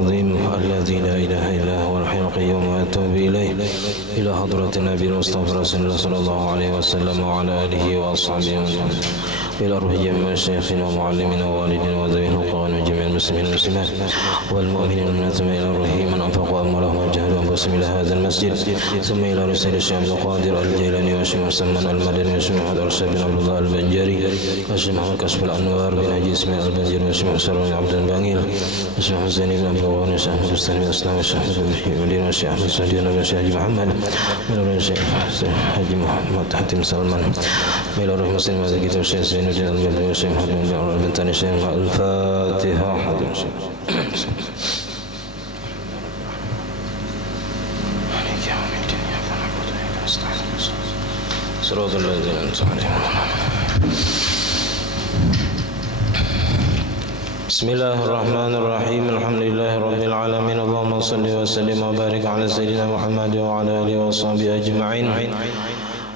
العظيم الذي لا إله إلا هو الحي القيوم وأتوب إليه إلى حضرة النبي المصطفى رسول الله صلى الله عليه وسلم وعلى آله وأصحابه إلى روح جميع شيخنا ومعلمنا ووالدنا وذوي الحقوق وجميع المسلمين والمسلمات والمؤمنين والمؤمنات إلى روح من أنفقوا أموالهم وجهدوا أنفسهم إلى هذا المسجد ثم إلى رسائل الشيخ عبد القادر الجيلاني والشيخ مسلمان المدني والشيخ محمد أرشد بن عبد الله البنجري والشيخ محمد كشف الأنوار بن حجي إسماعيل البنجري والشيخ مسرور عبد البنيل والشيخ حسين بن عبد الغني والشيخ أحمد السلمي الإسلام والشيخ أحمد وليد والشيخ أحمد سعدي والشيخ حجي محمد من الشيخ حجي محمد حاتم سلمان من روح مسلم هذا الكتاب الشيخ زين الدين المدني والشيخ محمد بن البنتاني الشيخ الفاتحة حاضر الشيخ صراط الذين أنعمت عليهم. بسم الله الرحمن الرحيم الحمد لله رب العالمين اللهم صل وسلم وبارك على سيدنا محمد وعلى آله وصحبه أجمعين.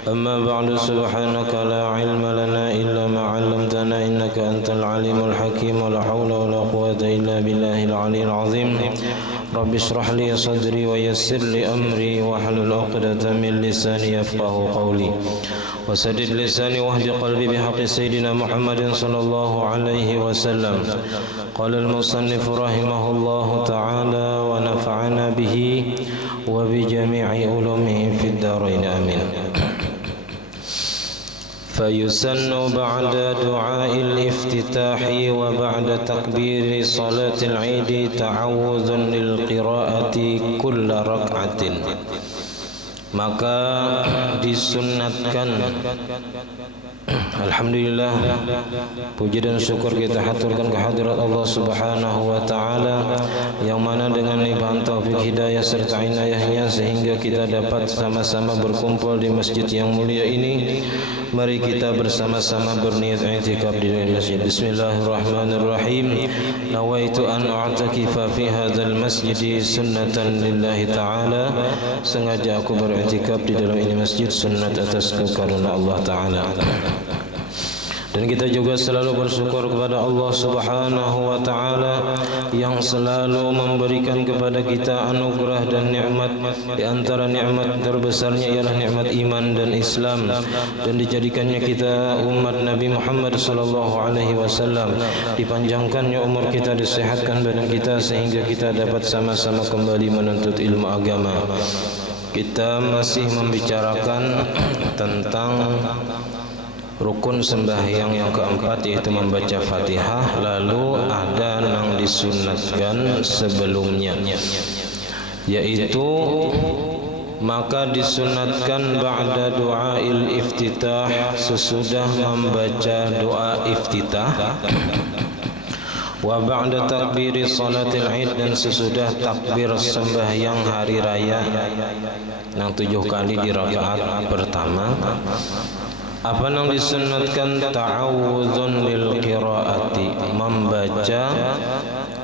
أما بعد سبحانك لا علم لنا إلا ما علمتنا إنك أنت العليم الحكيم ولا حول ولا قوة إلا بالله العلي العظيم. رب اشرح لي صدري ويسر لي أمري واحلل عقدة من لساني يفقه قولي وسدد لساني واهد قلبي بحق سيدنا محمد صلى الله عليه وسلم. قال المصنف رحمه الله تعالى ونفعنا به وبجميع علومه في الدارين آمين. فيسن بعد دعاء الافتتاح وبعد تكبير صلاة العيد تعوذ للقراءة كل ركعة. Maka disunnatkan, alhamdulillah, puji dan syukur kita haturkan kehadirat Allah Subhanahu wa taala yang mana dengan limpahan taufik hidayah serta inayahnya sehingga kita dapat sama-sama berkumpul di masjid yang mulia ini. Mari kita bersama-sama berniat i'tikaf di dalam masjid. Bismillahirrahmanirrahim. Nawaitu an a'takifa fi hadzal masjid sunnatan lillahi ta'ala. Sengaja aku beriktikaf di dalam ini masjid sunnat atas kekarunia Allah Ta'ala. Dan kita juga selalu bersyukur kepada Allah Subhanahu wa Ta'ala yang selalu memberikan kepada kita anugerah dan nikmat. Di antara nikmat terbesarnya ialah nikmat iman dan Islam, dan dijadikannya kita umat Nabi Muhammad sallallahu alaihi wasallam, dipanjangkannya umur kita, disehatkan badan kita sehingga kita dapat sama-sama kembali menuntut ilmu agama. Kita masih membicarakan tentang rukun sembahyang yang keempat, yaitu membaca Fatihah. Lalu ada yang disunatkan sebelumnya, yaitu maka disunatkan ba'da du'ail iftitah, sesudah membaca doa iftitah, wa ba'da takbiri salatil id, dan sesudah takbir sembahyang hari raya yang 7 kali di rakaat pertama. Apa yang disunatkan? Ta'awudzun lil qiraati, membaca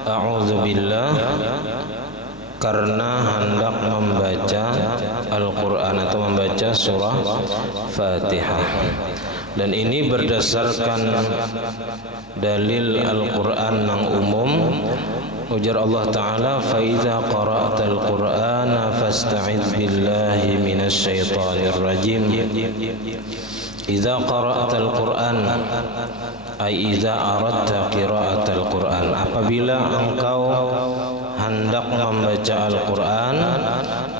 a'udzubillah karena hendak membaca Al-Quran atau membaca surah Fatihah. Dan ini berdasarkan dalil Al-Quran yang umum. Ujar Allah Ta'ala, فَإِذَا قَرَأْتَ الْقُرْآنَ فَاسْتَعِذْ بِاللَّهِ مِنَ الشَّيْطَانِ الرَّجِيمِ. Idza qara'atal Qur'an, ay idza aradta qira'atal Qur'an, apabila engkau hendak membaca Al-Qur'an,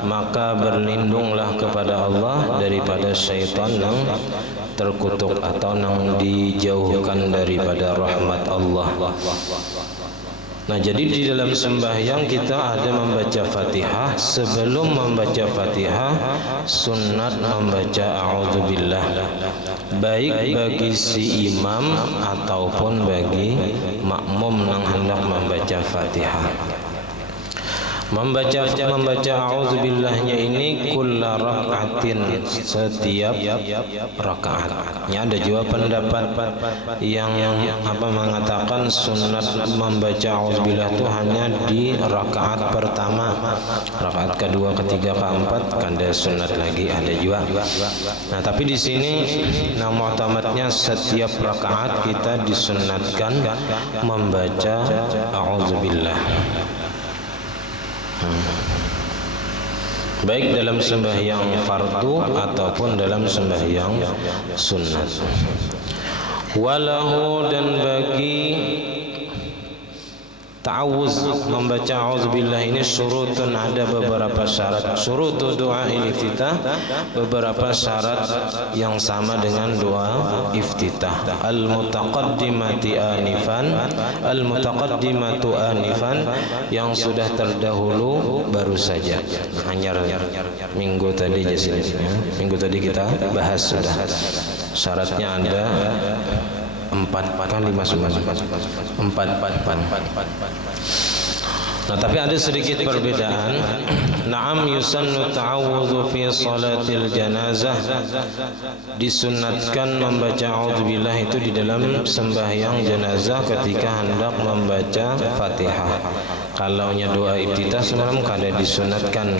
maka berlindunglah kepada Allah daripada syaitan yang terkutuk atau yang dijauhkan daripada rahmat Allah. Nah, jadi di dalam sembahyang kita ada membaca Fatihah. Sebelum membaca Fatihah, sunnat membaca a'udzubillah, baik bagi si imam ataupun bagi makmum yang hendak membaca Fatihah. Membaca a'udzubillahnya ini kulla raka'atin, setiap rakaat. Ada juga pendapat yang mengatakan sunat membaca a'udzubillah itu hanya di rakaat pertama. Rakaat kedua, ketiga, keempat ada sunat lagi, ada juga. Nah, tapi di sini mu'tamadnya setiap rakaat kita disunatkan membaca a'udzubillah. baik dalam sembahyang fardu ataupun dalam sembahyang sunnah. Walahu, dan bagi ta'awuz membaca auzubillah ini syurutun, ada beberapa syarat. Syurutu doa iftitah, beberapa syarat yang sama dengan doa iftitah. Al-mutaqaddimati anifan, al-mutaqaddimatu anifan, yang sudah terdahulu baru saja. Hanya minggu tadi minggu tadi kita bahas sudah. Syaratnya ada 4 kali masuk-masuk 4. Nah, tapi ada sedikit perbedaan. Na'am yusannu ta'awudhu fi salatil janazah, disunatkan membaca auzubillah itu di dalam sembahyang jenazah ketika hendak membaca Fatihah. Kalau doa iftitah semalam kada disunatkan,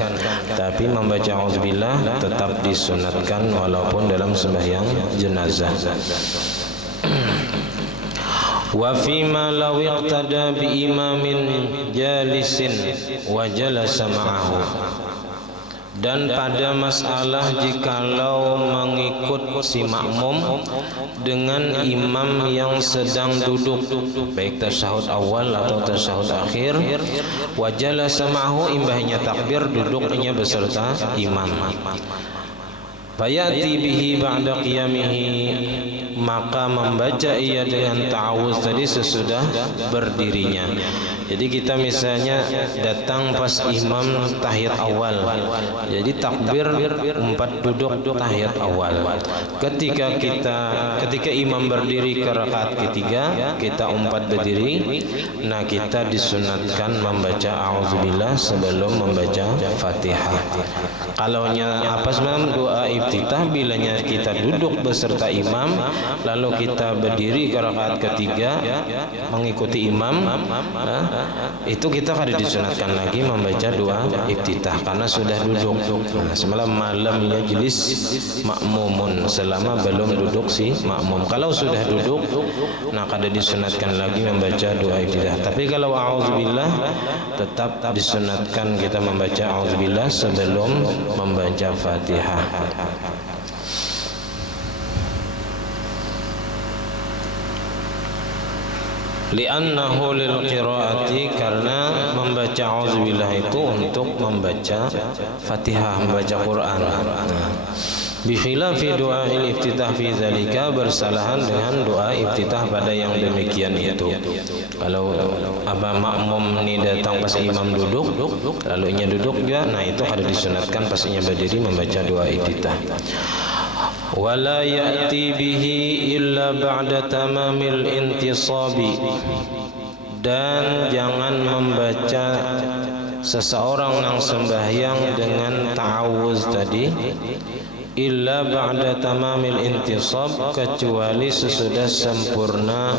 tapi membaca auzubillah tetap disunatkan walaupun dalam sembahyang jenazah. Wa fima law iqtada bi imamin jalisin wa jalasa ma'ahu, dan pada masalah jikalau mengikut si makmum dengan imam yang sedang duduk, baik tasyahud awal atau tasyahud akhir, wa jalasa ma'ahu, imbahnya takbir, duduknya beserta imam. Fayati bihi ba'da qiyamihi, maka membaca ia dengan ta'awuz tadi sesudah berdirinya. Jadi kita misalnya datang pas imam tahiyat awal, jadi takbir umpat duduk tahiyat awal. Ketika imam berdiri ke rakaat ketiga, kita umpat berdiri. Nah, kita disunatkan membaca auzubillah sebelum membaca Fatihah. Kalaunya apa semalam doa iftitah, bilanya kita duduk beserta imam lalu kita berdiri ke rakaat ketiga mengikuti imam, itu kita kada disunatkan lagi membaca doa iftitah karena sudah duduk. Nah, semalam malam yajlis makmumun, selama belum duduk si makmum. Kalau sudah duduk, nah kada disunatkan lagi membaca doa iftitah. Tapi kalau auzubillah tetap disunatkan kita membaca auzubillah sebelum membaca Fatihah. Li'annahu lil qiraati, karena membaca auzubillah itu untuk membaca Fatihah, membaca Quran. Bi khilafi doa iftitah fi zalika, bersalahan dengan doa iftitah pada yang demikian itu. Kalau makmum ni datang pas imam duduk, lalu nya duduk juga, nah itu harus disunatkan pas nya berdiri membaca doa iftitah. Wala ya'ti bihi illa ba'da tamamil intisabi, dan jangan membaca seseorang yang sembahyang dengan ta'awuz tadi illa ba'da tamamil intisab, kecuali sesudah sempurna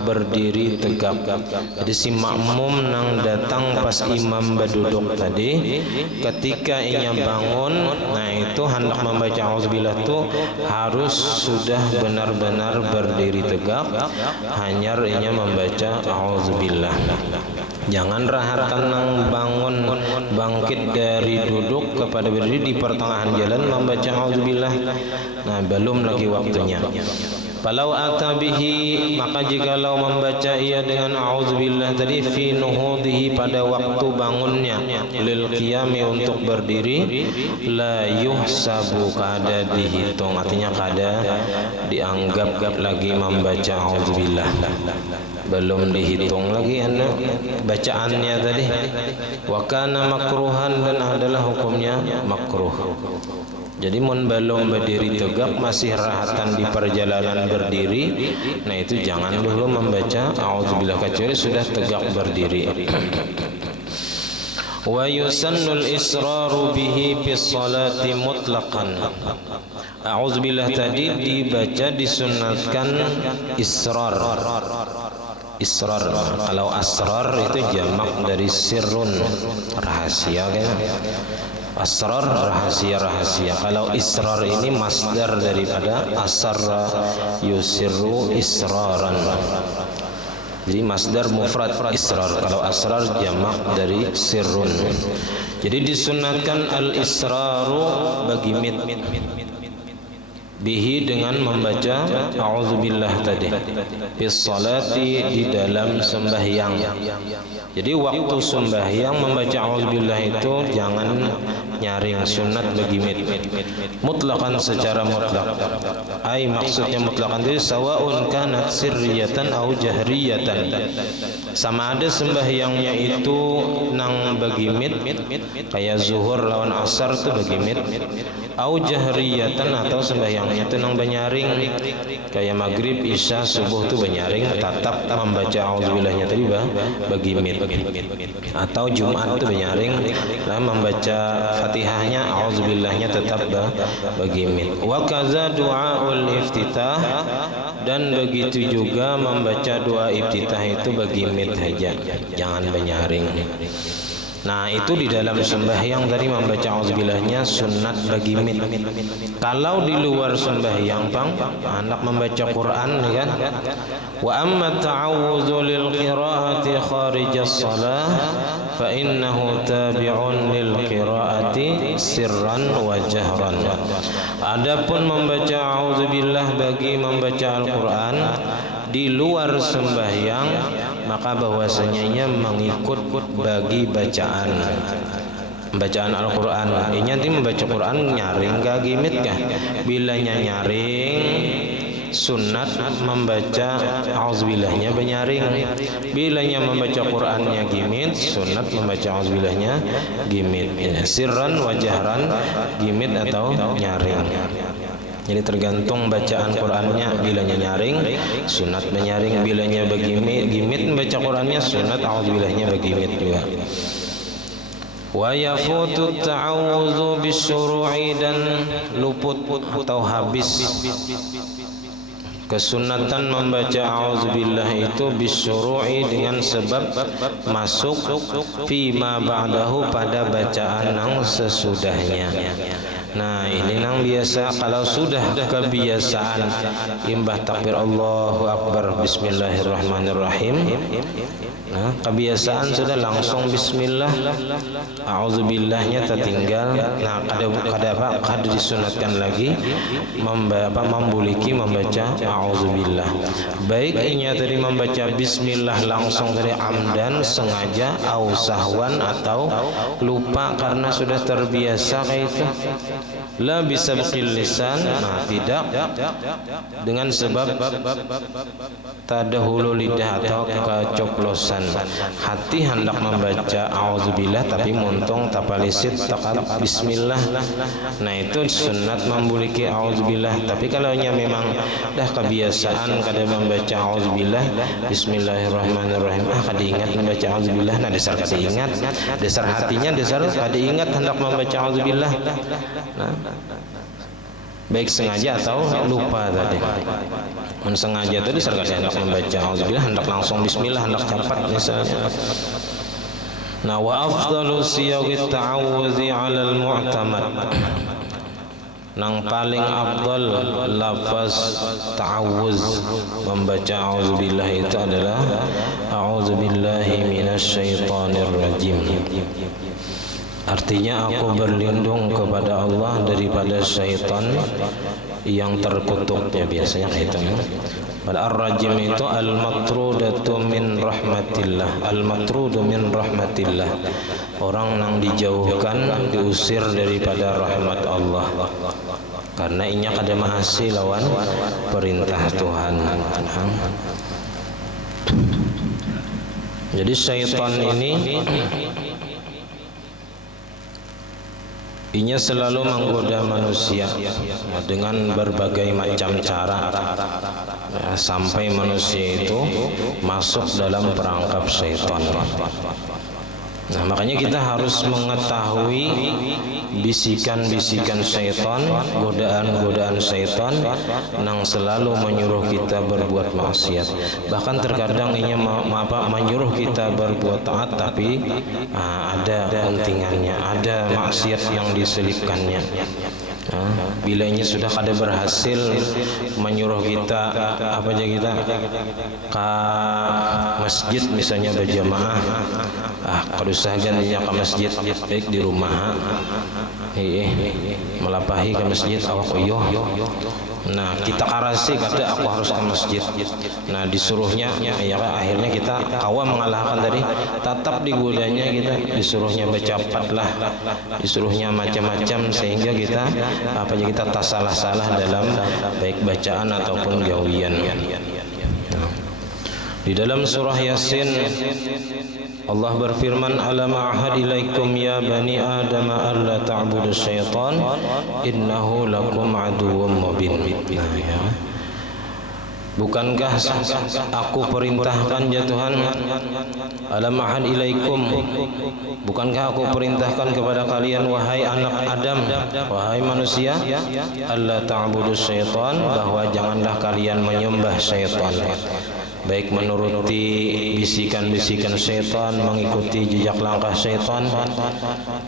berdiri tegak. Jadi si makmum nang datang pas imam berduduk tadi, ketika inya bangun, nah itu hendak membaca auzubillah itu harus sudah benar-benar berdiri tegak, hanya inya membaca auzubillah. Jangan rahatan nang bangun bangkit dari duduk kepada berdiri di pertengahan jalan membaca auzubillah. Nah, belum lagi waktunya. Falau atabihi, maka jikalau membaca ia dengan auzubillah tadi fi nuhudihi, pada waktu bangunnya, lil qiyami, untuk berdiri, la yuhsabu, kada dihitung, artinya kada dianggap lagi membaca auzubillah, belum dihitung lagi anak bacaannya tadi. Wa kana makruhan, dan adalah hukumnya makruh. Jadi mun belum berdiri tegak, masih rahatan di perjalanan berdiri, nah itu jangan dulu membaca auzubillah kecuali sudah tegak berdiri. Wa yusannul israru bihi fi sholati mutlaqan. Auzubillah tadi dibaca disunatkan israr. Israr, kalau asrar itu jamak dari sirrun, rahasia kan. Asrar, rahasia-rahasia. Kalau israr ini masdar daripada asarra yusirru israran. Jadi masdar mufrad israr, kalau asrar jamak dari sirrun. Jadi disunatkan al-israru bagi mid bihi dengan membaca a'udzubillah tadi bis salati di dalam sembahyang. Jadi waktu sembahyang membaca a'udzubillah itu jangan nyaring, sunat bagi mid mutlakan secara mutlak. Ai maksudnya mutlakan itu sawaun kanat sirriyatan au jahriyatan, sama ada sembahyangnya itu nang bagi mid kayak zuhur lawan asar itu bagi mid, au jahriyatan atau sembahyangnya itu nang banyaring kayak maghrib isya subuh itu banyaring tetap membaca a'udzubillahnya tadi bagi mid, atau Jumat itu banyaring lah membaca Fatihahnya a'udzubillahnya tetap bagi mid. Wa kaza du'aul iftitah, dan begitu juga membaca doa iftitah itu bagi mid saja, jangan banyaring. Nah itu di dalam sembahyang tadi membaca a'udzubillahnya sunat bagi mid. Kalau di luar sembahyang pang anak membaca Quran kan. Wa amma ta'awudzu lil qiraati kharijas shalah fa innahu tabi'un lil qiraati sirran wa jahran. Adapun membaca a'udzubillah bagi membaca Al-Qur'an di luar sembahyang, maka bahwasanya mengikut bagi bacaan Al-Quran. Ini nanti membaca Quran nyaring kah gimit kah? Bilanya nyaring sunat membaca a'udzubillahnya benyaring. Bilanya membaca Qurannya gimit, sunat membaca a'udzubillahnya gimit. Sirran wa jahran, gimit atau nyaring. Jadi tergantung bacaan Qurannya, bilanya nyaring sunat menyaring, bilanya bagi gimit membaca Qurannya sunat a'udzubillahnya bagi gimit juga. Wa yafutu ta'awudzu bisyuru'i, dan luput atau habis kesunatan membaca a'udzubillah itu bisyuru'i dengan sebab masuk fi ma ba'dahu pada bacaan yang sesudahnya. Nah ini nang biasa, kalau sudah kebiasaan imbah takbir Allahu Akbar bismillahirrahmanirrahim, nah kebiasaan sudah langsung bismillah, a'udzubillahnya tertinggal. Nah kada disunatkan lagi membuliki membaca a'udzubillah. Baik inya tadi membaca bismillah langsung dari amdan sengaja, au sahwan atau lupa karena sudah terbiasa kayak itu. La bisabqil lisan, nah tidak dengan sebab tadahulu lidah atau kecoplosan hati hendak membaca a'udzubillah tapi muntung tapalisit takal bismillah. Nah itu sunat membuliki a'udzubillah. Tapi kalau nya memang dah kebiasaan kada membaca a'udzubillah bismillahirrahmanirrahim, kada ingat membaca a'udzubillah, nah dasar kada ingat, dasar hatinya dasar kada ingat hendak membaca a'udzubillah. Nah, baik sengaja atau lupa tadi. Sengaja tadi serga hendak membaca auzubillah, hendak langsung bismillah, hendak cepat misalnya. Nah wa afdalu siyaghi ta'awudzi 'alal mu'tamad, nang paling afdal lafaz ta'awuz membaca auzubillah itu adalah a'udzubillahi minasyaitonir rajim. Artinya aku berlindung kepada Allah daripada syaitan yang terkutuknya, biasanya itu. Pada ar-rajim itu al-matrudatu min rahmatillah, al-matrudu min rahmatillah, orang yang dijauhkan, diusir daripada rahmat Allah karena inya kada mahasi lawan perintah Tuhan. Jadi syaitan ini inya selalu menggoda manusia dengan berbagai macam cara ya, sampai manusia itu masuk dalam perangkap syaitan. Nah makanya kita harus mengetahui bisikan-bisikan syaitan, godaan-godaan syaitan yang selalu menyuruh kita berbuat maksiat. Bahkan terkadang ia menyuruh kita berbuat taat, tapi ada pentingannya, ada maksiat yang diselipkannya. bilanya sudah kada berhasil menyuruh kita apa aja kita ke masjid misalnya berjamaah, kalau usahakan dia ke masjid baik di rumah melapahi ke masjid awak uyuh. Nah kita karasi kata aku harus ke masjid. Nah disuruhnya ya akhirnya kita kawa mengalahkan tadi, tetap digodanya kita disuruhnya bercapat lah, disuruhnya macam-macam sehingga kita apa aja kita tak salah-salah dalam baik bacaan ataupun gawian. Di dalam surah Yasin Allah berfirman, alam ahad ilaikum ya bani adam alla ta'budu syaitan innahu lakum aduwwum mubin. Nah, ya. Bukankah aku perintahkan ya Tuhan, alam ahad ilaikum, bukankah aku perintahkan kepada kalian wahai anak Adam, wahai manusia, alla ta'budu syaitan, bahwa janganlah kalian menyembah syaitan, baik menuruti bisikan-bisikan syaitan, mengikuti jejak langkah syaitan.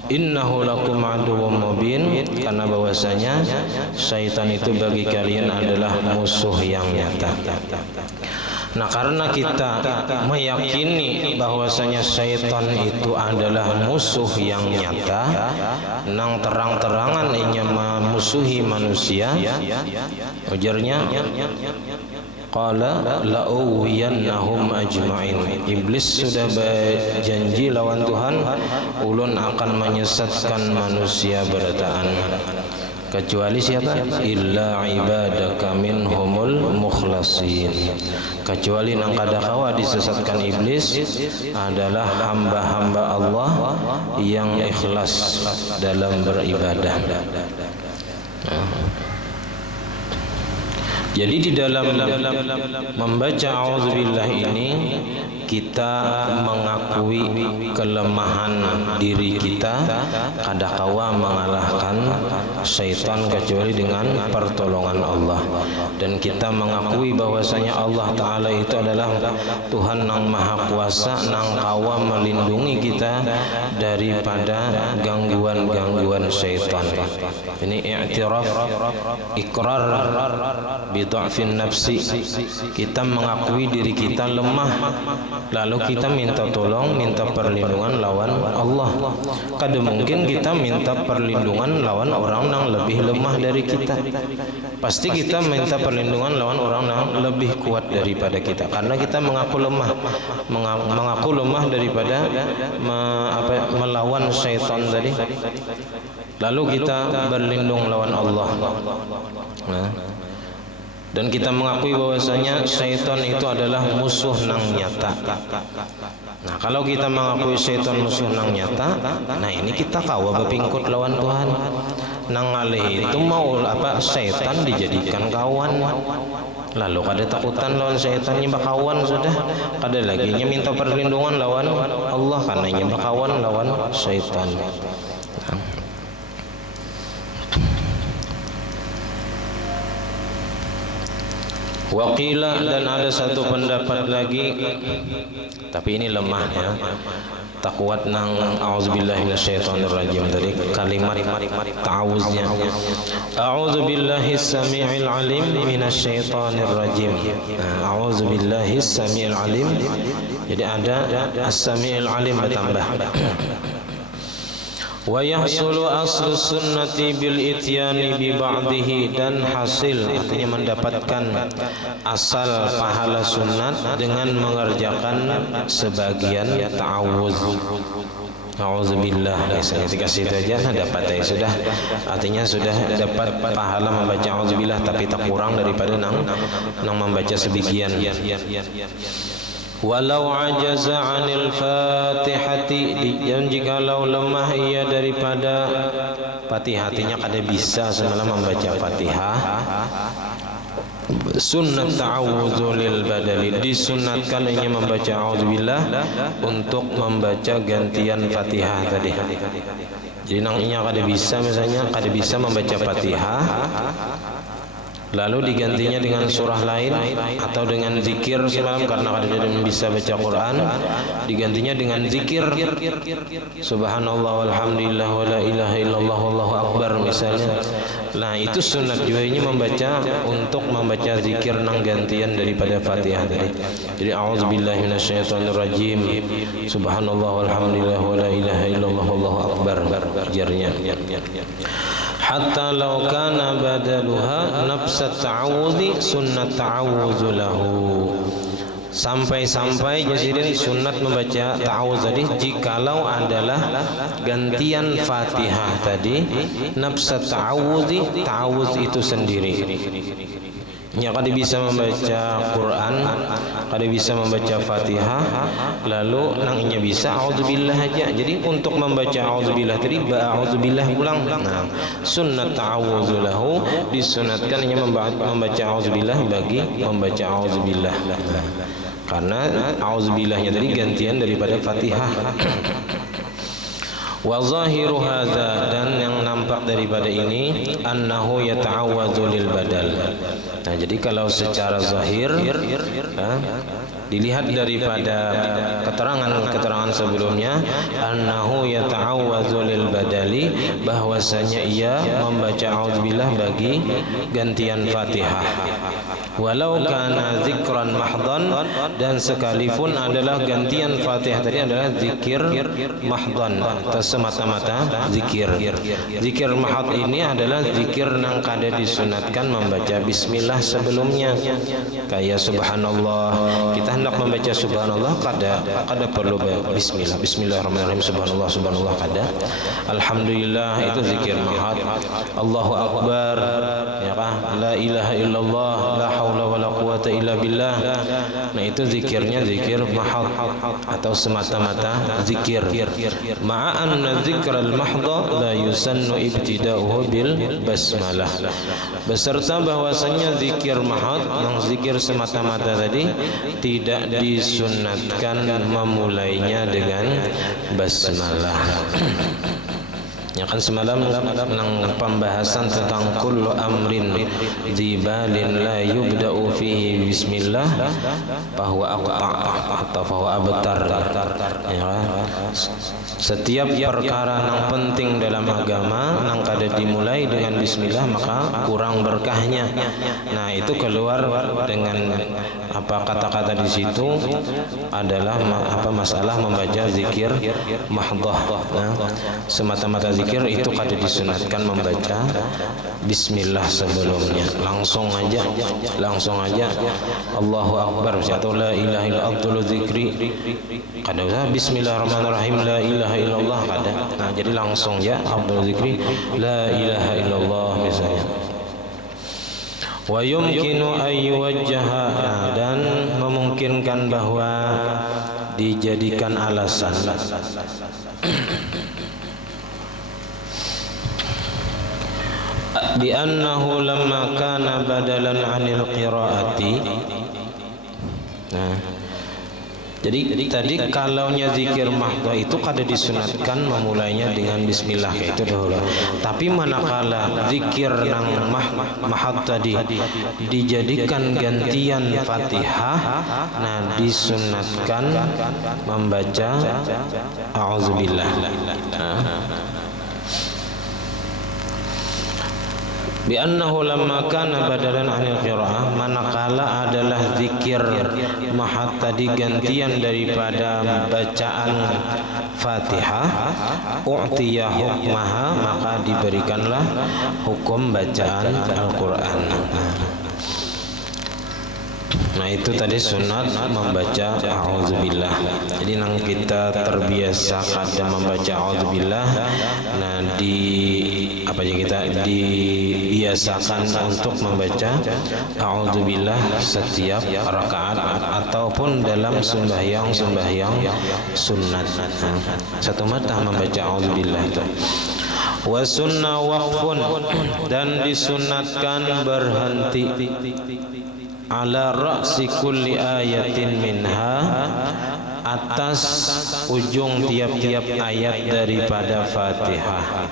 Innahu lakum aduwwum mubin, karena bahwasanya syaitan itu bagi kalian adalah musuh yang nyata. Nah karena kita meyakini bahwasanya syaitan itu adalah musuh yang nyata, nang terang-terangan inya memusuhi manusia, ujarnya qala la'uwiyannahum ajma'in. Iblis sudah berjanji lawan Tuhan, ulun akan menyesatkan manusia berataan, kecuali siapa? Illa ibadaka minhumul mukhlasin, kecuali nang kada kawa disesatkan iblis adalah hamba-hamba Allah yang ikhlas dalam beribadah. Jadi di dalam membaca auzubillah ini kita mengakui kelemahan diri kita, kada kawa mengalahkan syaitan kecuali dengan pertolongan Allah. Dan kita mengakui bahwasanya Allah Ta'ala itu adalah Tuhan yang Maha Kuasa, nang kawa melindungi kita daripada gangguan-gangguan syaitan. Ini i'tiraf, ikrar bidha'fin nafsi. Kita mengakui diri kita lemah, lalu kita minta tolong, minta perlindungan lawan Allah. Kada mungkin kita minta perlindungan lawan orang yang lebih lemah dari kita. Pasti kita minta perlindungan lawan orang yang lebih kuat daripada kita, karena kita mengaku lemah, mengaku lemah daripada melawan syaitan tadi. Lalu kita berlindung lawan Allah. Dan kita mengakui bahwasanya syaitan itu adalah musuh nang nyata. Nah kalau kita mengakui syaitan musuh nang nyata, nah ini kita kawa berpingkut lawan Tuhan. Nang alih itu mau apa syaitan dijadikan kawan. Lalu kada takutan lawan syaitan, nyembah kawan sudah. Kada lagi minta perlindungan lawan Allah karena nyembah kawan lawan syaitan. Waqila, dan ada satu pendapat lagi, tapi ini lemah ya, tak kuat nang a'udzubillahi minasyaitonirrajim tadi kalimat ta'awuznya. A'udzubillahi samii'il alim minasyaitonirrajim. A'udzubillahi samii'il alim. Jadi ada as-samii'il alim bertambah. Wa yahsulu aslu sunnati bil ityani bi ba'dihi, dan hasil artinya mendapatkan asal pahala sunat dengan mengerjakan sebagian ta'awuz. A'udzubillah, ketika situ aja dapat sudah, artinya sudah dapat pahala membaca a'udzubillah, tapi tak kurang daripada nang membaca sebagian. Walau ajaza 'anil fatihati, dan jikalau lemah ia daripada Fatihah, artinya kada bisa semalam membaca Fatihah, sunnat ta'awudzu lil badali, disunatkan ia membaca a'udzubillah untuk membaca gantian Fatihah tadi. Jadi nang inya kada bisa, misalnya kada bisa membaca Fatihah, lalu digantinya dengan surah lain atau dengan zikir semalam karena kada bisa baca Quran, digantinya dengan zikir subhanallah walhamdulillah wala ilaha illallah wallahu akbar misalnya. Nah itu sunat juga ini membaca untuk membaca zikir nang gantian daripada Fatihah tadi. Jadi a'udzubillahi minasyaitonirrajim subhanallah walhamdulillah wala ilaha illallah wallahu akbar jarnya. Hatta law kana badaluha nafsat ta'awudhi sunnat ta'awudhu lahu. Sampai-sampai jadi sunat membaca ta'awudz tadi jikalau adalah gantian Fatihah tadi nafsat ta'awudhi, ta'awudz itu sendiri. Ya, kada bisa membaca Quran, kada bisa membaca Fatihah, lalu nangnya bisa auzubillah aja. Jadi untuk membaca auzubillah tadi auzubillah ulang. Nah, sunnat ta'awudzu lahu disunatkan hanya membaca auzubillah bagi membaca auzubillah. Karena auzubillahnya tadi gantian daripada Fatihah. Wa zahiru hadza, dan yang nampak daripada ini annahu yata'awwadzu lil badal. Nah, jadi kalau secara zahir dilihat daripada keterangan sebelumnya annahu yata'awwadzu lil badali, bahwasanya ia membaca auzubillah bagi gantian Fatihah. Walau kana zikran mahdhan, dan sekalipun adalah gantian Fatihah tadi adalah zikir mahdhan atau semata-mata zikir. Zikir mahad ini adalah zikir yang kada disunatkan membaca bismillah sebelumnya. Kayak subhanallah, kita hendak membaca subhanallah kada perlu bismillah. Bismillahirrahmanirrahim, subhanallah subhanallah kada. Alhamdulillah itu zikir mahad. Allahu akbar, ya kah? La ilaha illallah, la haula wala quwata illa billah. Nah itu zikirnya zikir mahad atau semata-mata zikir. Ma'a anna dzikral mahdha la yusannu ibtida'uhu bil basmalah. Beserta bahwasanya zikir mahad, yang zikir semata-mata tadi tidak disunatkan memulainya dengan basmalah. Ya kan semalam nang pembahasan tentang kullu amrin dzibalin la yubda'u fihi bismillah bahwa aqta' atau bahwa abtar. Ya kan? Setiap perkara yang penting dalam agama yang kada dimulai dengan bismillah maka kurang berkahnya. Nah, itu keluar dengan apa kata-kata di situ adalah masalah membaca zikir mahdhah. Nah, semata-mata zikir itu kada disunatkan membaca bismillah sebelumnya. Langsung aja Allahu akbar atau la ilaha illallah zikri. Kada usah bismillahirrahmanirrahim la ilaha illallah kada. Nah, jadi langsung ya afdal zikri la ilaha illallah misalnya. Wa yumkinu ay yuwajjaha, dan memungkinkan bahwa dijadikan alasan bi annahu lamma kana badalan 'anil qiraati. Nah, jadi tadi kalaunya zikir mahdhah itu kada disunatkan memulainya dengan bismillah kayak itu dahulu. Tapi manakala zikir nang mahad tadi dijadikan gantian Fatihah, nah disunatkan membaca a'udzubillah. Bi annahu lamma kana badalan 'anil qiraah, manakala adalah zikir mahad tadi gantian daripada bacaan Fatihah, u'tiya hukmaha, maka diberikanlah hukum bacaan Al-Qur'an. Nah itu tadi sunat membaca a'udzubillah. Jadi nang kita terbiasa kada membaca a'udzubillah, nah kita dibiasakan untuk membaca a'udzubillah setiap rakaat ataupun dalam sembahyang sunat. Satu mata membaca a'udzubillah itu. Wa sunnah waqfun, dan disunatkan berhenti ala ra'si kulli ayatin minha, atas ujung tiap-tiap ayat daripada Fatihah.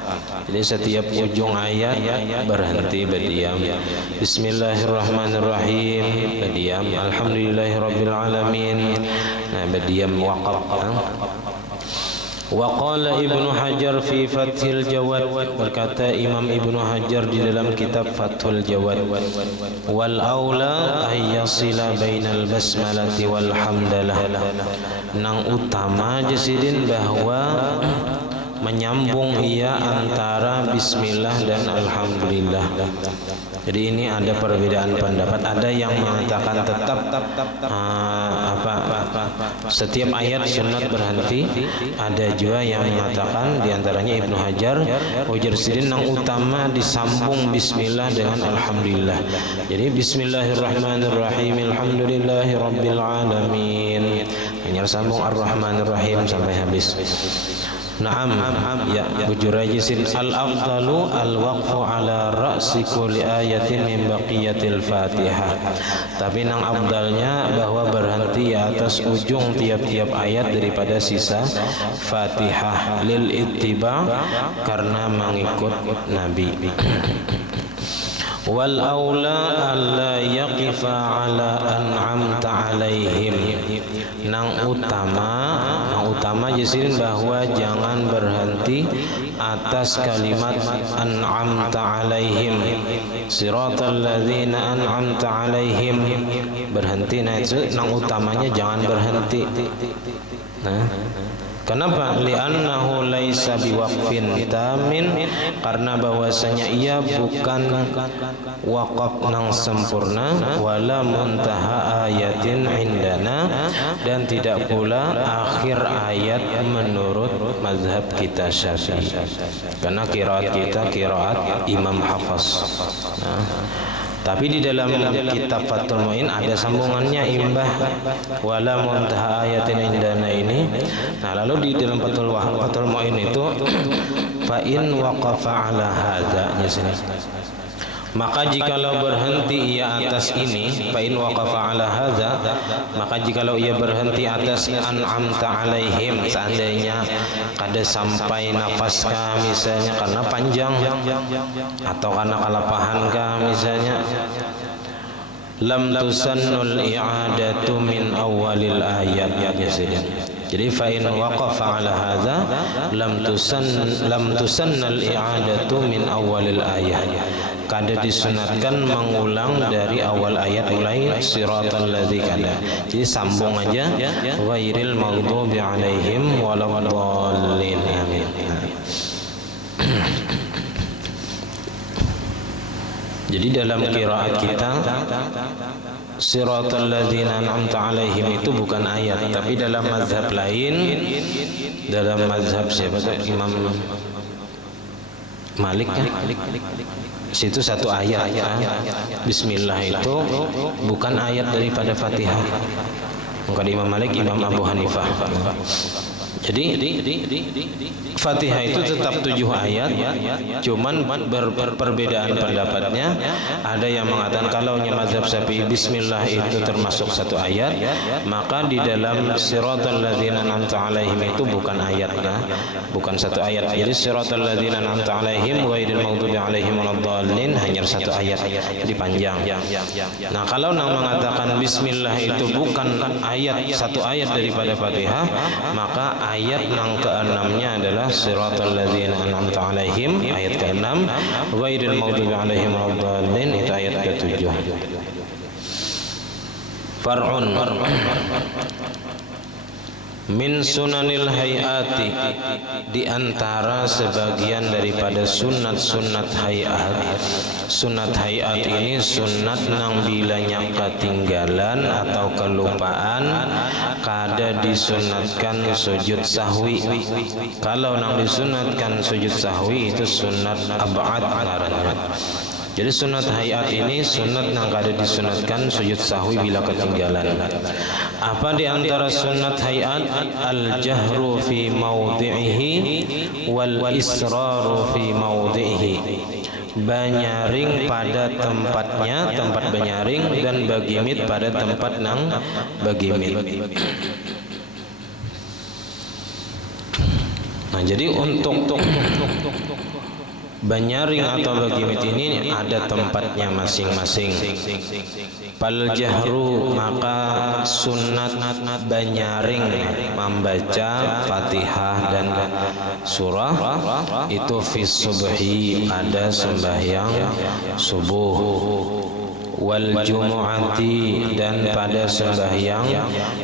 Jadi setiap ujung ayat berhenti berdiam. Bismillahirrahmanirrahim, berdiam. Alhamdulillahirabbil alamin. Nah, berdiam waqaf. Wa qala Ibnu Hajar fi Fathil Jawad, berkata Imam Ibnu Hajar di dalam kitab Fathul Jawad, wal aula ay yasila bainal basmalati wal hamdalah, nang utama jasidin bahwa menyambung ia antara bismillah dan alhamdulillah. Jadi ini ada perbedaan pendapat. Ada yang mengatakan tetap setiap ayat sunat berhenti. Ada juga yang mengatakan, diantaranya Ibnu Hajar, ujar sidin yang utama disambung bismillah dengan alhamdulillah. Jadi bismillahirrahmanirrahim, alhamdulillahi rabbil alamin, hanya sambung ar-rahmanirrahim sampai habis. Naam, ya, bujurajisin al-afdalu al-waqfu ala ra'si kulli ayatin min baqiyatil Fatihah. Tapi nang afdalnya bahwa berhenti atas ujung tiap-tiap ayat daripada sisa Fatihah, lil ittiba, karena mengikut Nabi. Wal aula alla yaqifa ala an'amta alaihim, nang utama jasirin bahwa jangan berhenti atas kalimat an'amta alaihim, siratal ladzina an'amta alaihim, berhenti. Nah itu nang utamanya jangan berhenti. Nah, kenapa? Li'annahu laisa biwaqfin tamin, karena bahwasanya ia bukan waqaf nang sempurna, wala muntaha ayatin indana, dan tidak pula akhir ayat menurut mazhab kita Syafi'i. Karena qiraat kita qiraat Imam Hafaz. Nah, tapi di dalam kitab Fathul Mu'in ada sambungannya imbah wala muntaha ayatin indana ini. Nah, lalu di dalam Fathul Mu'in itu fa in waqafa ala hadza, maka jikalau berhenti ia atas ini, fa in waqafa ala hadza, maka jikalau ia berhenti atas an'amta alaihim, seandainya kada sampai nafas kah misalnya karena panjang atau karena kalapahan kah misalnya, lam tusannul i'adatu min awalil ayat, ya saja. Jadi fa in waqafa ala hadza lam tusannal i'adatu min awalil ayat, kada disunatkan mengulang dari awal ayat mulai siratal ladzi kada. Jadi sambung aja, ghairil maghdubi alaihim waladdallin. Amin. Jadi dalam qiraat kita siratal ladzina an'amta alaihim itu bukan ayat, tapi dalam mazhab lain, dalam mazhab siapa tuh, Imam Malik kan? Situ satu ayat ya. Bismillah itu bukan ayat daripada Fatihah. Bukan Imam Malik, Imam Abu Hanifah. Jadi Fatihah itu tetap 7 ayat, cuman perbedaan pendapatnya. Ada yang mengatakan kalau mazhab Syafi'i bismillah itu termasuk 1 ayat, maka di dalam siratal ladzina an'amta alaihim itu bukan ayat, nah, bukan 1 ayat. Jadi siratal ladzina an'amta alaihim ghairil maghdubi alaihim waladdallin hanya 1 ayat, jadi panjang. Nah, kalau nang mengatakan bismillah itu bukan ayat, 1 ayat daripada Fatihah, maka ayat yang ke-6-nya adalah siratal ladzina an'amta alaihim, ayat ke-6, ghairil maghdubi alaihim waladdallin itu ayat ke-7. Far'un min sunanil hayati, di antara sebagian daripada sunat-sunat hayat. Sunat hayat ini sunat nang bilanya ketinggalan atau kelupaan kada disunatkan sujud sahwi. Kalau nang disunatkan sujud sahwi itu sunat ab'ad ngaranna. Jadi sunat hayat ini sunat yang kada disunatkan sujud sahwi bila ketinggalan. Apa di antara sunat hayat? Al-jahru fi mawdi'ihi wal israru fi mawdi'ihi, banyaring pada tempatnya, tempat banyaring, dan bagimit pada tempat nang bagimit. Nah, jadi untuk banyaring atau bagimit ini ada tempatnya masing-masing. Fal jahru, maka sunat banyaring membaca Fatihah dan surah itu fi subhi, pada sembahyang subuh, wal jumu'ati, dan pada sembahyang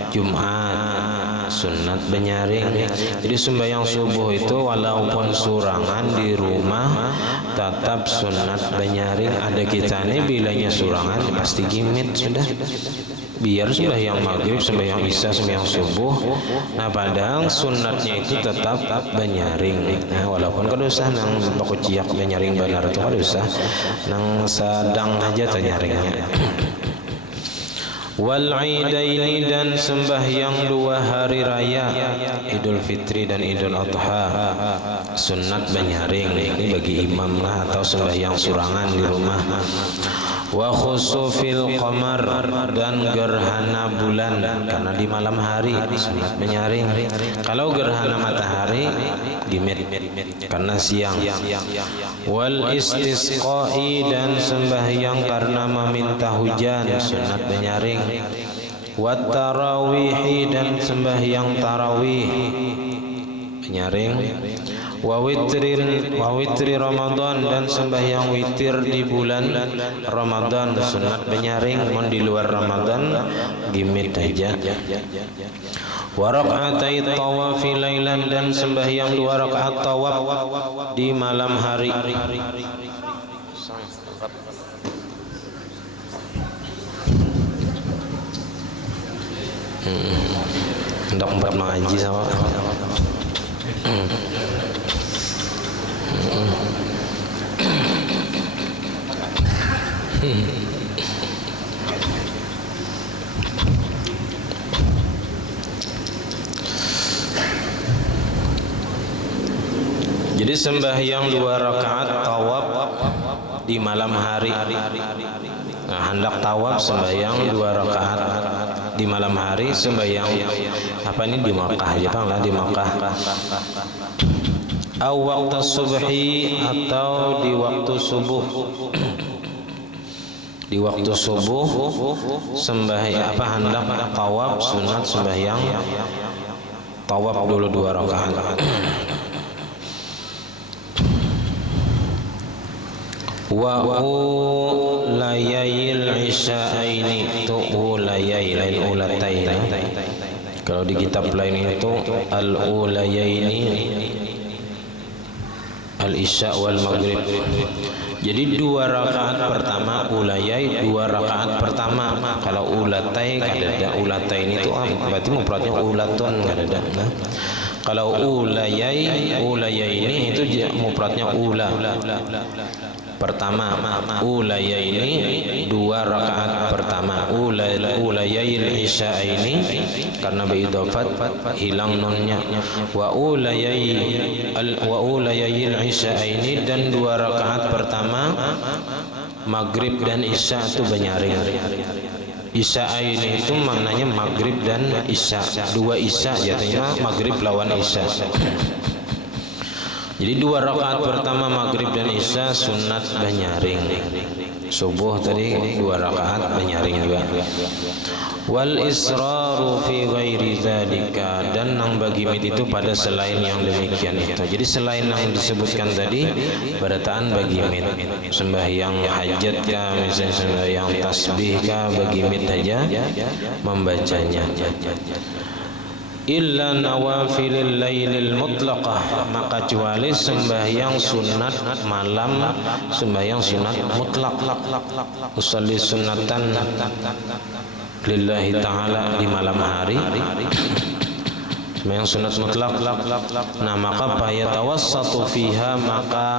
Jumat sunat banyaring. Jadi sembahyang subuh itu walaupun surangan di rumah tetap sunat banyaring. Ada kita nih bilanya surangan pasti gimit sudah, biar sembahyang maghrib, sembahyang isya, sembahyang subuh. Nah, padahal sunatnya itu tetap banyaring. Nah, walaupun kadusah nang pakuciak banyaring benar itu kadusah nang sedang aja ternyaringnya. Wal idaini, dan sembahyang dua hari raya Idul Fitri dan Idul Adha sunat banyaring. Ini bagi imam lah, atau sembahyang surangan di rumah. Wa khusufil qamar, dan gerhana bulan, karena di malam hari sunat banyaring. Kalau gerhana matahari gimit karena siang. Wal istisqai, dan sembahyang karena meminta hujan sunat banyaring. Wat tarawihi, dan sembahyang tarawih banyaring. Wa witri Ramadan, dan sembahyang witir di bulan Ramadan sunat banyaring. Mun di luar Ramadan gimit aja. Wa rak'atai tawafi lailan, dan sembahyang 2 rakaat tawaf di malam hari. Hendak empat mengaji sama. Jadi sembahyang 2 rakaat tawaf di malam hari. Nah, hendak tawaf sembahyang 2 rakaat di malam hari, sembahyang apa ini di Makkah aja Bang lah, di Makkah. Au waktu subhi, atau di waktu subuh. Di waktu subuh sembahyang apa hendak tawaf sunat sembahyang tawaf dulu 2 rakaat. Wa ulayil isya'aini, itu ulayai lain ulataini. Kalau di kitab lain itu al ulayaini al isya wal maghrib. Jadi 2 rakaat pertama ulayai, 2 rakaat pertama. Kalau ulatai kada, ulatain itu berarti mufradnya ulatun kada. Nah, kalau ulayai ini itu mufradnya ula. Pertama, ulayaini 2 rakaat pertama. Ulayail isya ini karena beidofat hilang nunnya. Wa ulayail isya ini, dan 2 rakaat pertama maghrib dan isya itu banyaring. Isya ini itu maknanya maghrib dan isya, 2 isya jadinya maghrib lawan isya. Jadi 2 rakaat pertama maghrib dan isya sunat banyaring. Subuh tadi 2 rakaat banyaring juga. Wal israru fi ghairi dzalika, dan nang bagimit itu pada selain yang demikian itu. Jadi selain yang disebutkan tadi berataan bagimit, sembahyang hajat kah, misalnya sembahyang tasbih kah, bagimit aja membacanya. Illa nawafilil lailil mutlaqah, maka kecuali sembahyang sunat malam, sembahyang sunat mutlak. Usolli sunatan lillahi ta'ala di malam hari, sembahyang sunat mutlak. Nah, maka fayatawassatu fiha, maka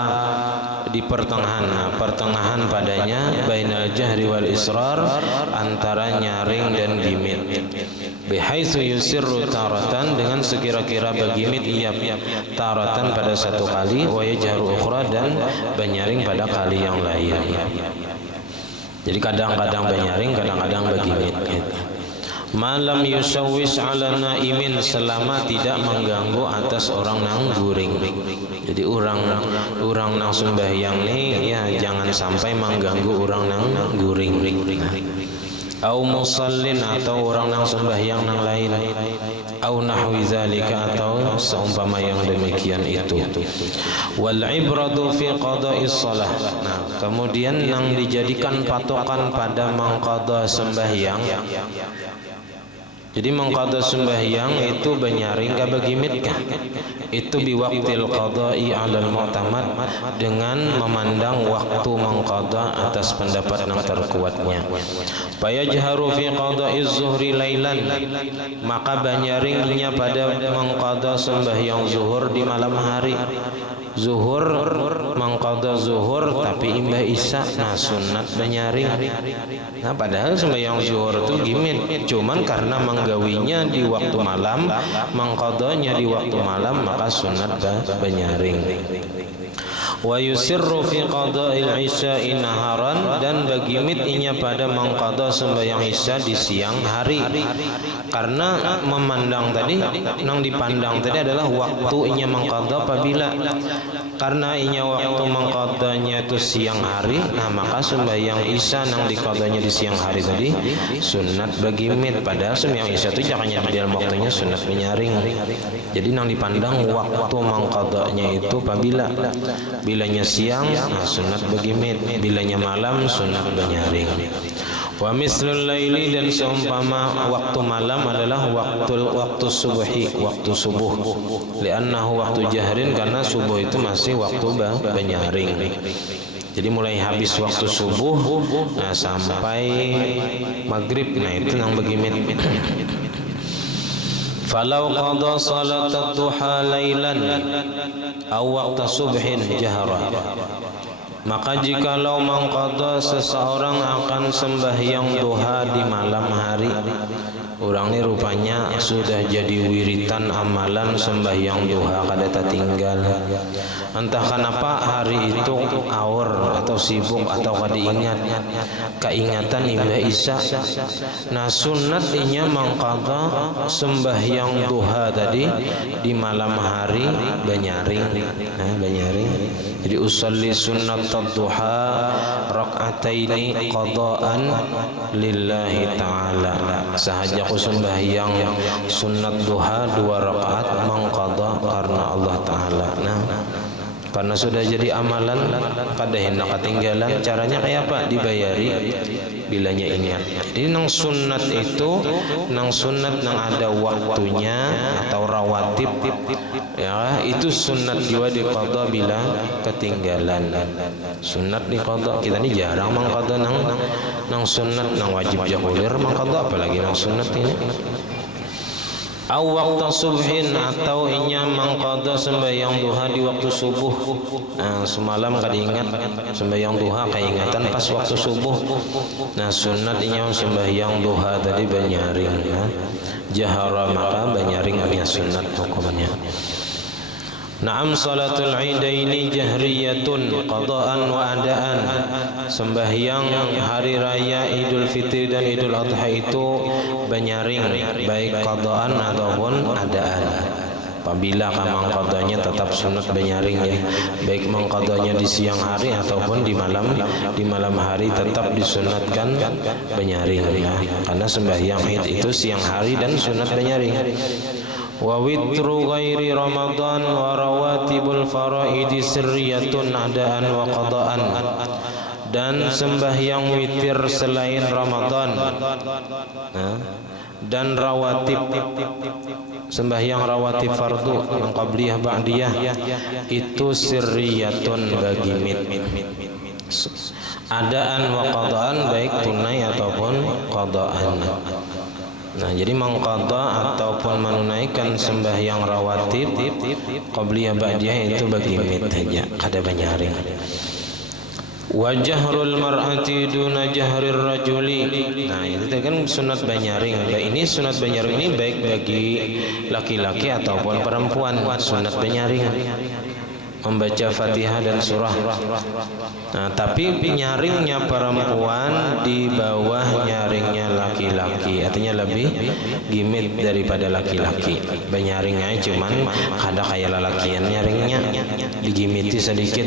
di pertengahan padanya bainal jahri wal israr, antara nyaring dan gimit. Bihaitsu yusirru taratan, dengan sekira-kira bagimit ia taratan pada satu kali, wa yajharu ukhra, dan banyaring pada kali yang lain. Jadi kadang-kadang banyaring, kadang-kadang bagimit. malam yusawwis ala naimin, selama tidak mengganggu atas orang nang guring. Jadi orang nang sembahyang nih ya jangan sampai mengganggu orang nang guring. Au musallin, atau orang nang sembahyang nang lain, au nahwi zalika, atau seumpama yang demikian itu. Wal ibratu fi qada'is shalah. Nah, kemudian nang dijadikan patokan pada mengqada sembahyang. Jadi mengqada sembahyang itu banyaring ka bagimit kah? Itu biwaqtil qada'i 'alal mu'tamad, dengan memandang waktu mengqada atas pendapat yang terkuatnya. Fayajharu fi qada'iz zuhri lailan, maka banyaringnya pada mengqada sembahyang zuhur di malam hari. Zuhur mengqada zuhur tapi imbah isya, nah sunat banyaring. Nah padahal sembahyang zuhur itu gimit, cuman karena menggawinya di waktu malam, mengqadanya di waktu malam, maka sunat banyaring. Wa yusirru fi qada'il isya'i naharan, dan bagimit inya pada mengqada sembahyang isya di siang hari. Karena memandang tadi, nang dipandang tadi adalah waktu inya mengqada apabila, karena inya waktu mengqadanya itu siang hari, nah maka sembahyang isya nang diqadanya di siang hari tadi sunat bagimit. Padahal sembahyang isya itu jangannya di dalam waktunya sunat menyaring. Jadi nang dipandang waktu mengqadanya itu apabila, bilanya siang nah sunat bagimit, bilanya malam sunat menyaring. Wa mislul laili, dan seumpama waktu malam adalah waktu subuhi, waktu subuh. Li'annahu waktu jahrin, karena subuh itu masih waktu banyaring. Jadi mulai habis waktu subuh nah sampai maghrib, nah itu yang begimit. Falau qada salat ad-duha lailan aw waqta subhin jahra, maka jikalau mengqada seseorang akan sembahyang duha di malam hari, orang ini rupanya sudah jadi wiritan amalan sembahyang duha kada tertinggal. Entah kenapa hari itu awur atau sibuk atau kada ingat, keingatan imbah isya. Nah sunat inya mengqada sembahyang duha tadi di malam hari banyaring. Nah banyaring. Jadi usolli sunnat ad-duha rak'ataini qada'an lillahi ta'ala. Sahaja aku sembahyang sunnat duha 2 rakaat mengqada karena Allah Ta'ala. Nah karena sudah jadi amalan kada hendak ketinggalan, caranya kayak apa? Dibayari bilanya ingat. Jadi nang sunat itu, nang sunat nang ada waktunya atau rawatib ya, itu sunat juga diqadha bila ketinggalan. Sunat diqadha, kita ini jarang mengqadha nang sunat, nang wajib jakulir mengqadha, apalagi nang sunat ini. Aw waqta subhin, atau inya mengqadha sembahyang duha di waktu subuh. Nah, semalam kada ingat sembahyang duha, keingatan pas waktu subuh. Nah, sunat inya sembahyang duha tadi banyaring ya. Jahara, maka banyaring punya sunat hukumnya. Naam salatul idaini jahriyatun qadaan wa adaan. Sembahyang hari raya Idul Fitri dan Idul Adha itu banyaring, baik qadaan ataupun adaan. Apabila mengqadanya tetap sunat banyaring ya, baik mengqadanya di siang hari ataupun di malam hari tetap disunatkan banyaring ya. Karena sembahyang Id itu siang hari dan sunat banyaring. Wa witru ghairi Ramadan wa rawatibul faraidi sirriyatun adaan wa qadaan. Dan sembahyang witir selain Ramadan dan rawatib, sembahyang rawatib fardu yang qabliyah ba'diyah itu sirriyatun bagimit, adaan wa qadaan, baik tunai ataupun qadaan. Nah, jadi mengqadha ataupun menunaikan sembahyang rawatib qabliyah ba'diyah itu bagimit saja, kada banyaring. Wa jahrul mar'ati duna jahrir rajuli. Nah, itu kan sunat banyaring. Ini sunat banyaring ini baik bagi laki-laki ataupun perempuan, sunat banyaring. membaca Fatihah dan surah. Nah, tapi nyaringnya perempuan di bawah nyaringnya laki-laki, artinya lebih gimit daripada laki-laki. Banyaringnya cuman kada kayak lalakian nyaringnya digimiti sedikit.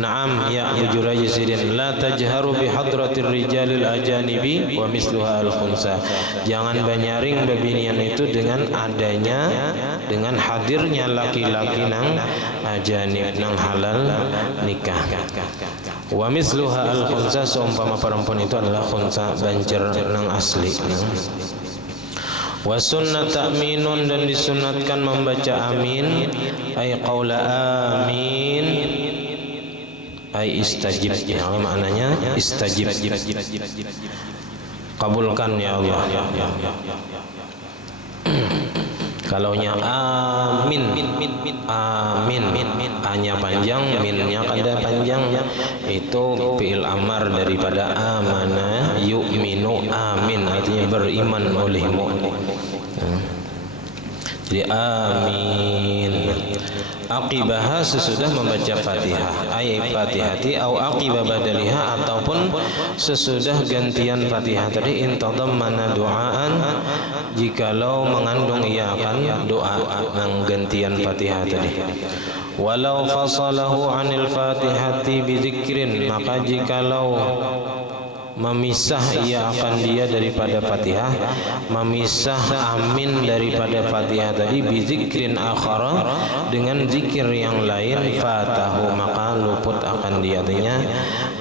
Naam ya bujur sidin la tajharu bi hadratir rijalil ajanibi wa misluha al khunsa. Jangan banyaring babinian itu dengan adanya, dengan hadirnya laki-laki nang ajanib nang halal nikah. Wa misluha al khunsa, seumpama perempuan itu adalah khunsa banjer nang asli. Wa sunnat ta'minun, dan disunatkan membaca amin, ay qaula amin, ay istajib, ya, maknanya istajib, kabulkan ya Allah. Kalaunya amin, amin, hanya panjang, minnya kada panjang, itu fi'il amar daripada amana yu'minu, amin artinya beriman olehmu. Jadi amin. Aqibah sesudah membaca Fatihah, ayat Fatihati au aqibah badaliha, ataupun sesudah gantian Fatihah tadi, intadammana du'aan, jikalau mengandung ia akan doa yang gantian Fatihah tadi. Walau fasalahu anil Fatihati bidzikrin, maka jikalau memisah ia akan dia daripada Fatihah, memisah amin daripada Fatihah tadi, bizikrin akhara, dengan zikir yang lain, fatahu, maka luput akan dia, artinya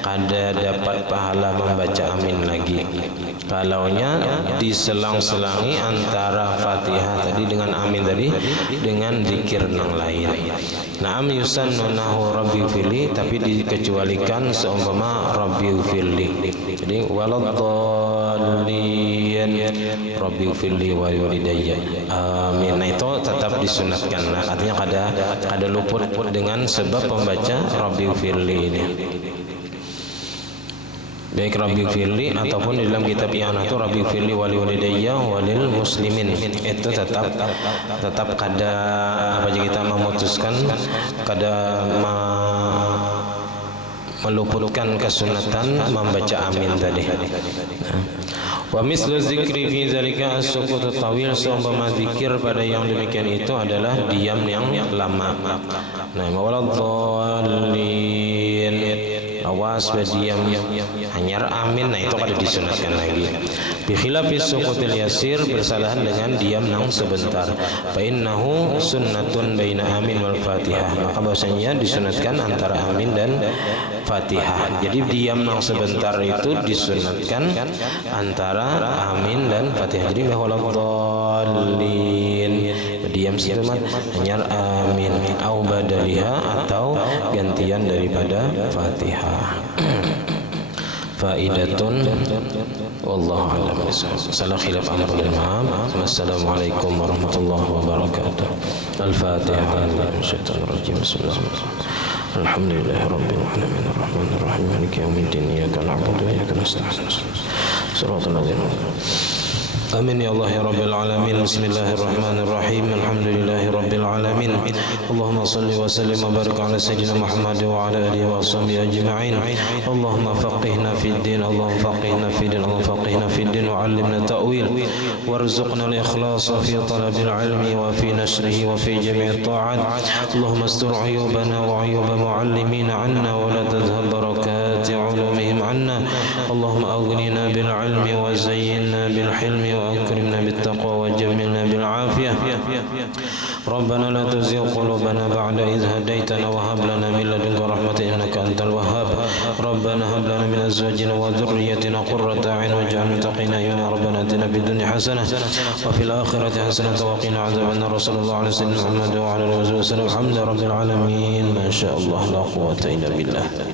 kada dapat pahala membaca amin lagi. Kalaunya diselang-selangi antara Fatihah tadi dengan amin tadi dengan zikir yang lain. Naam yusannu nahu rabbi firli, tapi dikecualikan seumpama rabbi firli. Jadi waladhdallin rabbi firli wa walidayya amin. Nah, itu tetap disunatkan. Nah, artinya kada luput dengan sebab membaca rabbi firli ini. Baik rabbi firli ataupun di dalam kitab yang itu rabbi firli wali walidayya walil muslimin, itu tetap kada apa kita memutuskan kada meluputkan kesunatan membaca amin tadi. Wa mislu zikri fi zalika as-sukut at-tawil, seumpama zikir pada yang demikian itu adalah diam yang lama. Nah, waladhdallin, awas berdiam hanyar amin, nah itu kada disunatkan lagi. Bi khilafis sukutil yasir, bersalahan dengan diam nang sebentar. Fa innahu sunnatun baina amin wal fatihah, maka bahasanya disunatkan antara amin dan Fatihah. Jadi diam nang sebentar itu disunatkan antara amin dan Fatihah. Jadi waladhdallin, diam sebentar hanyar amin, au badaliha, atau gantian daripada Fatihah. Faidatun wallahu a'lam bishawab. Salah khilaf amr bil ma'am. Wassalamualaikum warahmatullahi wabarakatuh. Al-Fatihah. Bismillahirrahmanirrahim. Alhamdulillahi rabbil alamin arrahmanir rahim maliki yaumiddin iyyaka na'budu wa iyyaka nasta'in. Shiratal ladzina Amin ya Allah ya Rabbil Alamin. Bismillahirrahmanirrahim. Alhamdulillahi Rabbil Alamin. Allahumma salli wa sallim wa barik ala Sayyidina Muhammad wa ala alihi wa sahbihi ajma'in. Allahumma faqihna fid din, Allahumma faqihna fid din, Allahumma faqihna fid din wa 'allimna ta'wil warzuqna al-ikhlasa fi talabil ilmi wa fi nashrihi wa fi jami'i ta'at. Allahumma astur 'uyubana wa 'uyuba mu'allimina 'anna wa la tadhhab barakati 'ulumihim 'anna. Allahumma aghnina bil 'ilmi wa zayyinna bil hilmi وأكرمنا بالتقوى وجملنا بالعافية. ربنا لا تزغ قلوبنا بعد إذ هديتنا وهب لنا من لدنك رحمة إنك أنت الوهاب. ربنا هب لنا من أزواجنا وذريتنا قرة أعين واجعلنا متقين إماما. ربنا آتنا في الدنيا حسنة وفي الآخرة حسنة وقنا عذاب النار. صلى الله على سيدنا محمد وعلى آله وصحبه وسلم. الحمد لله رب العالمين. ما شاء الله لا قوة إلا بالله.